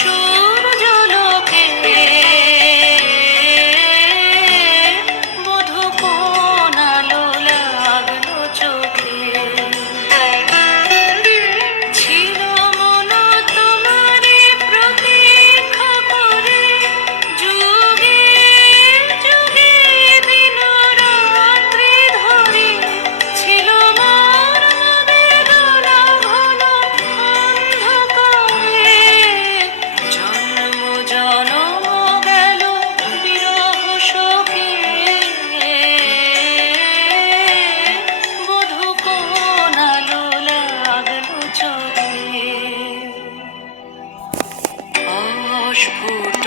সূর্যলোকে বধূ কোন আলো লাগলো চোখে। ছিল মন তোমারই প্রতীক্ষা করে, যুগে যুগে দিন রাত্রি ধরে। ছিল মোর বেদনা ঘন অন্ধকারে, জন্ম জনম গেল বিরহ শোকে। বধূ কোন আলো লাগলো চোখে। অস্ফুট